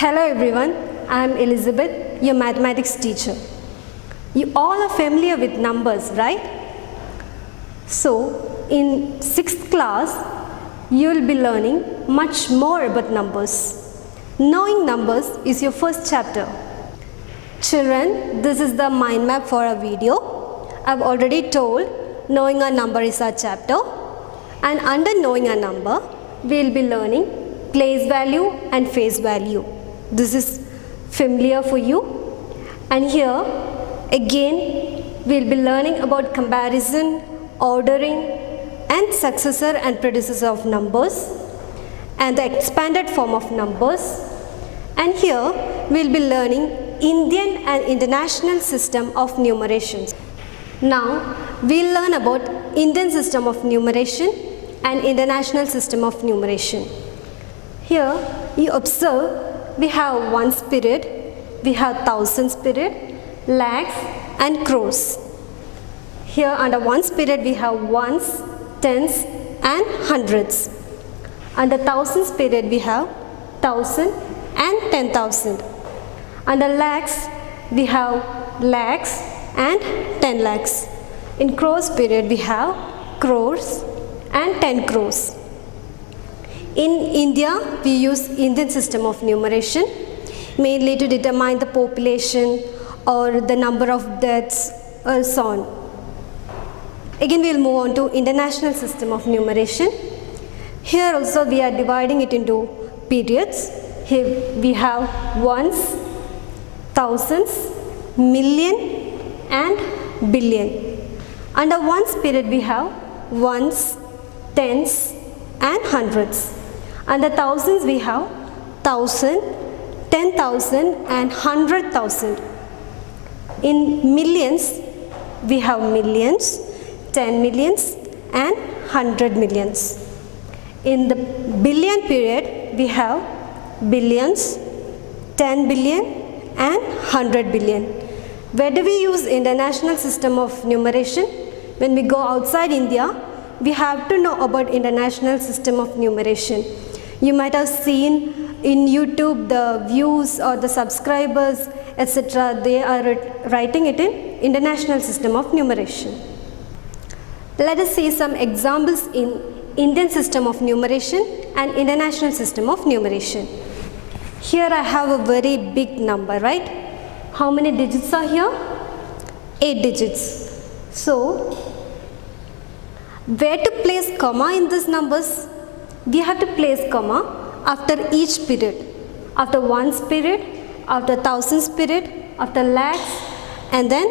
Hello everyone, I am Elizabeth, your mathematics teacher. You all are familiar with numbers, right? So, in 6th class, you will be learning much more about numbers. Knowing numbers is your first chapter. Children, this is the mind map for a video. I have already told knowing a number is our chapter. And under knowing a number, we will be learning place value and face value. This is familiar for you. And here again we will be learning about comparison, ordering and successor and predecessor of numbers and the expanded form of numbers. And here we will be learning Indian and international system of numeration. Now we will learn about Indian system of numeration and international system of numeration. Here you observe we have ones period, we have thousands period, lakhs and crores. Here under ones period we have ones, tens and hundreds. Under thousands period we have 1,000 and 10,000. Under lakhs we have lakhs and 10 lakhs. In crores period we have crores and 10 crores. In India, we use Indian system of numeration mainly to determine the population or the number of deaths or so on. Again, we will move on to international system of numeration. Here also we are dividing it into periods. Here we have ones, thousands, million and billion. Under ones period we have ones, tens and hundreds. Under thousands we have 1,000, 10,000 and 100,000. In millions we have millions, 10 millions and 100 millions. In the billion period we have billions, 10 billion and 100 billion. Where do we use international system of numeration? When we go outside India, we have to know about international system of numeration. You might have seen in YouTube the views or the subscribers, etc. They are writing it in international system of numeration. Let us see some examples in Indian system of numeration and international system of numeration. Here I have a very big number, right? How many digits are here? 8 digits. So, where to place comma in these numbers? We have to place comma after each period. After ones period, after thousands period, after lakhs and then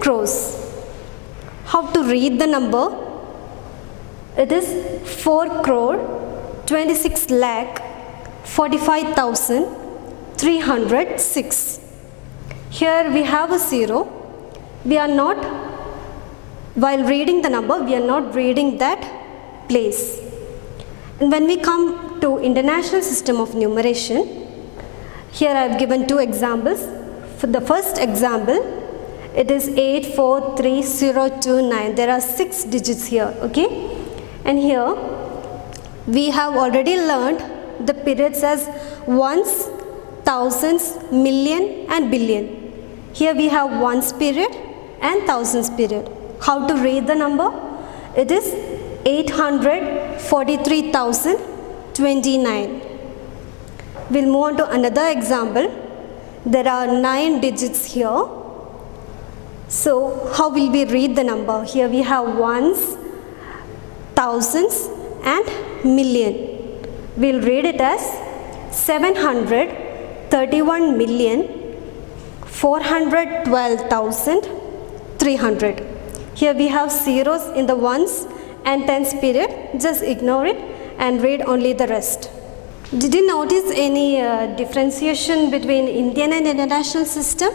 crores. How to read the number? It is 4 crore 26 lakh 45,000 306. Here we have a 0. We are not, while reading the number, we are not reading that place. And when we come to international system of numeration, here I have given 2 examples. For the first example, it is 843029. There are 6 digits here, okay? And here we have already learned the periods as ones, thousands, million and billion. Here we have ones period and thousands period. How to read the number? It is 843,029. We'll move on to another example. There are 9 digits here. So how will we read the number? Here we have ones, thousands and million. We'll read it as 731,412,300. Here we have zeros in the ones and tens period. Just ignore it and read only the rest. Did you notice any differentiation between Indian and international system?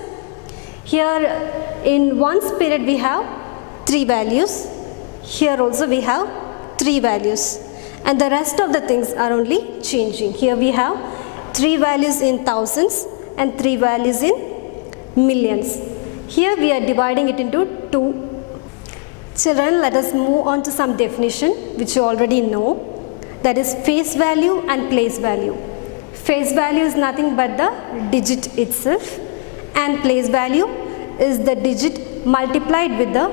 Here in ones period we have 3 values. Here also we have 3 values. And the rest of the things are only changing. Here we have 3 values in thousands and 3 values in millions. Here we are dividing it into 2. Children, let us move on to some definition which you already know. That is face value and place value. Face value is nothing but the digit itself, and place value is the digit multiplied with the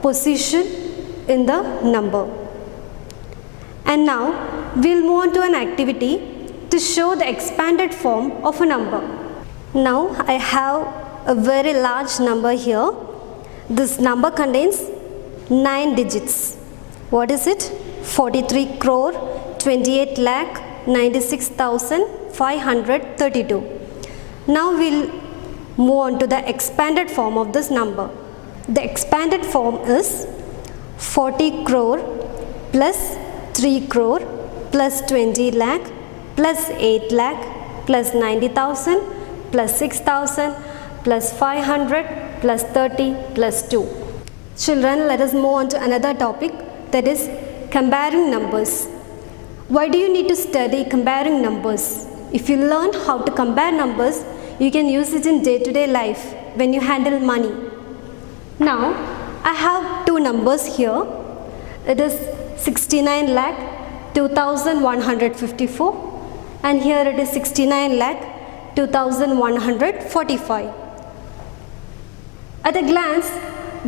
position in the number. And now we'll move on to an activity to show the expanded form of a number. Now I have a very large number here. This number contains 9 digits. What is it? 43 crore 28 lakh 96,532. Now we'll move on to the expanded form of this number. The expanded form is 40 crore plus 3 crore plus 20 lakh plus 8 lakh plus 90,000 plus 6,000 plus 500 plus 30 plus 2. Children, let us move on to another topic, that is comparing numbers. Why do you need to study comparing numbers? If you learn how to compare numbers, you can use it in day-to-day life when you handle money. Now, I have two numbers here. It is 69 lakh 2,154 and here it is 69 lakh 2,145. At a glance,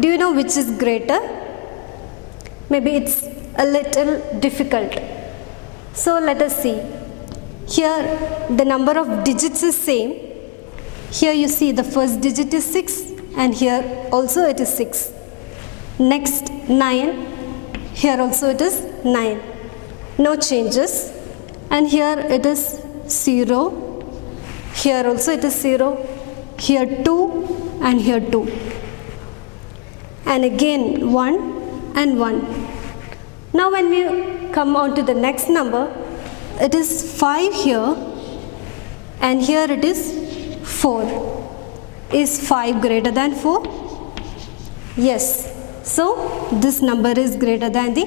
do you know which is greater? Maybe it's a little difficult. So let us see. Here the number of digits is same. Here you see the first digit is 6 and here also it is 6. Next 9. Here also it is 9. No changes. And here it is 0. Here also it is 0. Here 2 and here 2. And again 1 and 1. Now when we come on to the next number, it is 5 here and here it is 4. Is 5 greater than 4? Yes. So this number is greater than the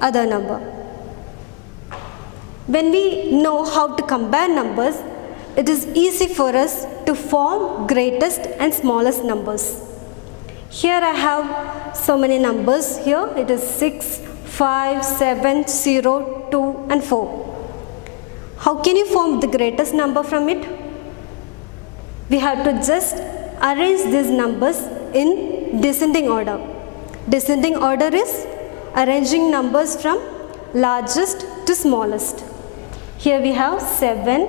other number. When we know how to compare numbers, it is easy for us to form greatest and smallest numbers. Here I have so many numbers here. It is 6, 5, 7, 0, 2 and 4. How can you form the greatest number from it? We have to just arrange these numbers in descending order. Descending order is arranging numbers from largest to smallest. Here we have 7,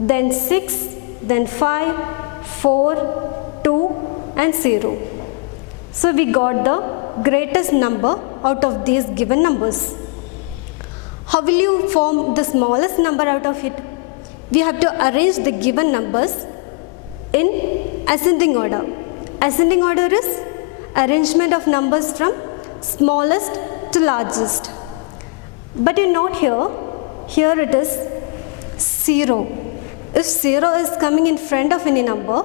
then 6, then 5, 4, 2 and 0. So we got the greatest number out of these given numbers. How will you form the smallest number out of it? We have to arrange the given numbers in ascending order. Ascending order is arrangement of numbers from smallest to largest. But you note here it is 0. If 0 is coming in front of any number,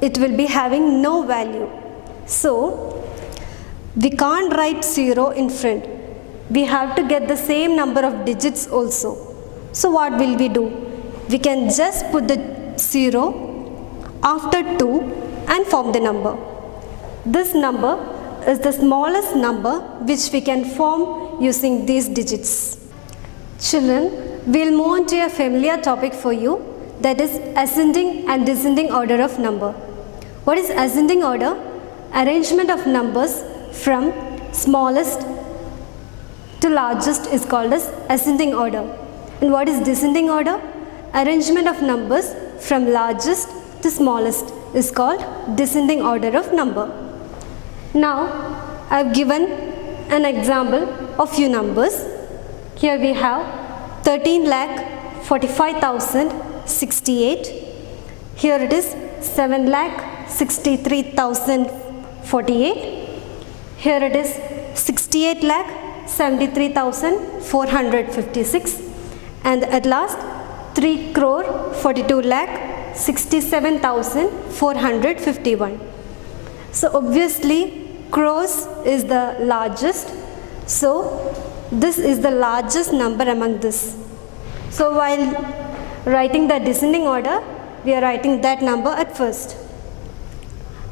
it will be having no value. So we can't write 0 in front. We have to get the same number of digits also. So what will we do? We can just put the 0 after 2 and form the number. This number is the smallest number which we can form using these digits. Children, we'll move on to a familiar topic for you, that is ascending and descending order of number. What is ascending order? Arrangement of numbers from smallest to largest is called as ascending order. And what is descending order? Arrangement of numbers from largest to smallest is called descending order of number. Now I have given an example of few numbers. Here we have 13,45,068. Here it is 7,63,048. Here it is 68,73,456. And at last 3,42,67,451. So obviously crores is the largest. So this is the largest number among this. So while writing the descending order, we are writing that number at first.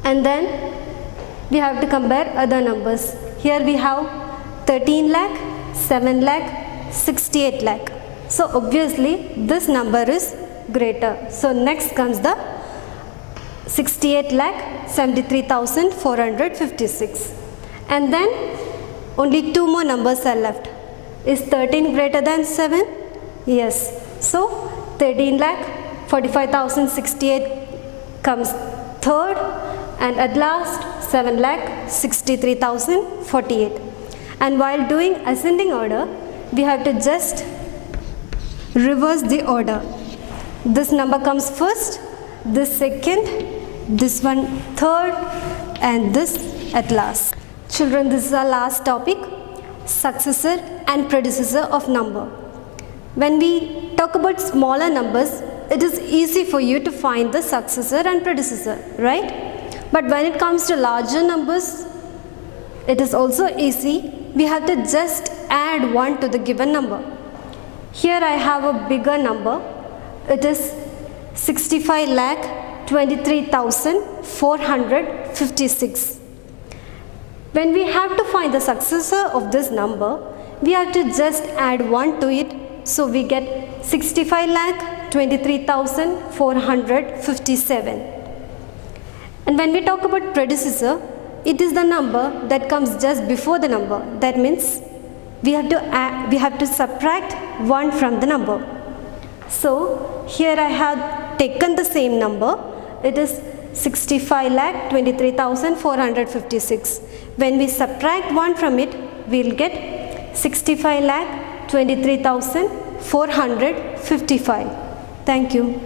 And then we have to compare other numbers. Here we have 13 lakh, 7 lakh, 68 lakh. So obviously this number is greater. So next comes the 68,73,456. And then only two more numbers are left. Is 13 greater than 7? Yes. So 13,45,068 comes third, and at last 7,63,048. And while doing ascending order, we have to just reverse the order. This number comes first, this second, this one third, and this at last. Children, this is our last topic, successor and predecessor of number. When we talk about smaller numbers, it is easy for you to find the successor and predecessor, right? But when it comes to larger numbers, it is also easy. We have to just add 1 to the given number. Here I have a bigger number. It is 65,23,456. When we have to find the successor of this number, we have to just add 1 to it. So we get 65,23,457. And when we talk about predecessor, it is the number that comes just before the number. That means we have to subtract 1 from the number. So here I have taken the same number. It is 65,23,456. When we subtract 1 from it, we will get 65,23,455. Thank you.